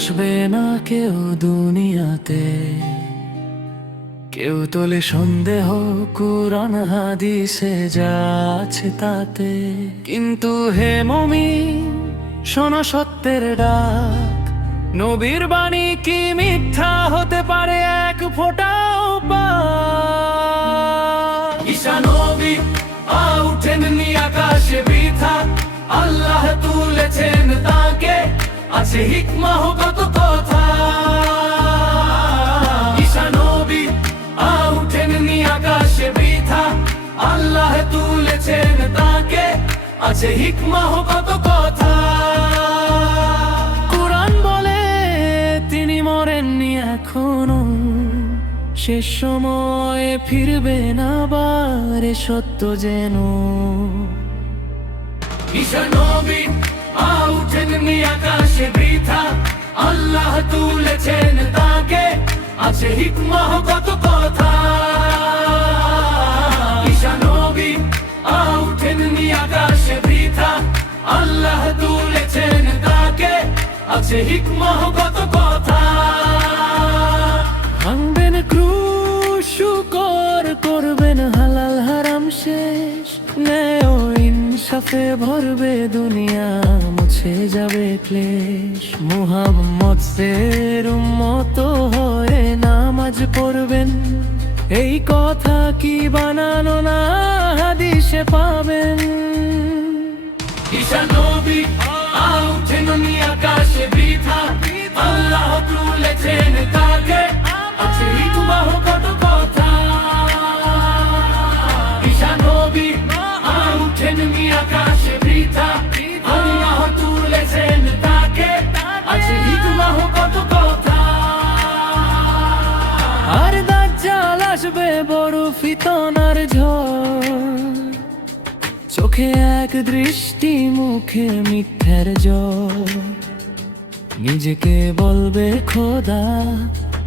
আসবে না কেউ দুনিয়াতে, কেউ তোলে সন্দেহ কুরআন হাদিসে যা আছে তাতে। কিন্তু হে মুমিন, শোনো সত্যের ডাক, নবীর বাণী কি মিথ্যা হতে পারে এক ফোঁটাও পাপ? ঈসা নবী উঠেননি আকাশে বৃথা, আল্লাহ তুলেছেন তাকে, আছে হিকমাহ কত কথা। ঈসা নবী উঠেননি আকাশে বৃথা, আল্লাহ তুলেছেন তাকে, আছে হিকমাহ কত কথা। কুরআন বলে তিনি মরেননি এখনো, শেষ সময়ে ফিরবেন আবার, এ সত্য যেন। ঈসা নবী উঠেননি আকাশে বৃথা, আল্লাহ তুলেছেন তাকে, আছে হিকমাহ কত কথা। ঈসা নবী উঠেননি আকাশে বৃথা, আল্লাহ তুলেছেন তাকে, আছে হিকমাহ কত কথা। ভাঙবেন ক্রুশ, শুকর করবেন হালাল হারাম শেষ, ন্যায় ও ইনসাফে ভরবে দুনিয়া, মুছে যাবে ক্লেশ। মুহাম্মদের উম্মত হয়ে নামাজ পড়বেন, এই কথা কি বানানো না হাদিসে পাবেন। ঈসা নবী উঠেননি আকাশে বৃথা, আল্লাহ তুলেছেন তাকে, আছে হিকমাহ কত কথা। ঈসা নবী উঠেননি আকাশে বৃথা, আল্লাহ তুলেছেন তাকে, আছে হিকমাহ কত কথা। আর দাজ্জাল আসবে বড় ফিতনার ঝড়, চোখে এক দৃষ্টি মুখে মিথ্যার জ্বর। নিজেকে বলবে খোদা,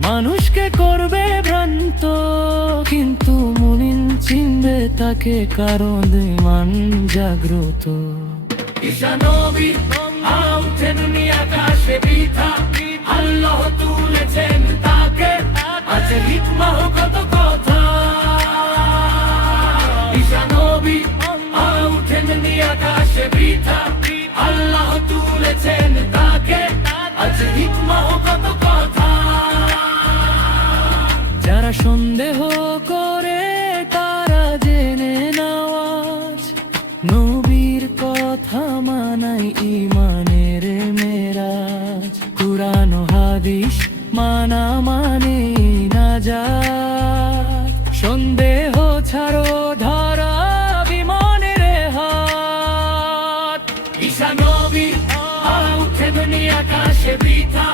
মানুষকে করবে ভ্রান্ত, কিন্তু মুমিন চিনবে তাকে, কারণ ঈমান জাগ্রত। ঈসা নবী উঠেননি আকাশে বৃথা, আল্লাহ তুলেছেন তাকে, আছে হিকমাহ কত কথা। ঈসা নবী উঠেননি আকাশে বৃথা, আল্লাহ তুলেছেন তাকে, আছে হিকমাহ কত কথা। যারা সন্দেহ করে তারা জেনে নাওয়াজ, নবীর কথা মানাই ঈমানের মেরাজ। কুরআন ও হাদিস মানা মানে নাজাত, সন্দেহ ছাড়ো ধরা বিমানের হাত। ঈসা নবী উঠেননি আকাশে বৃথা,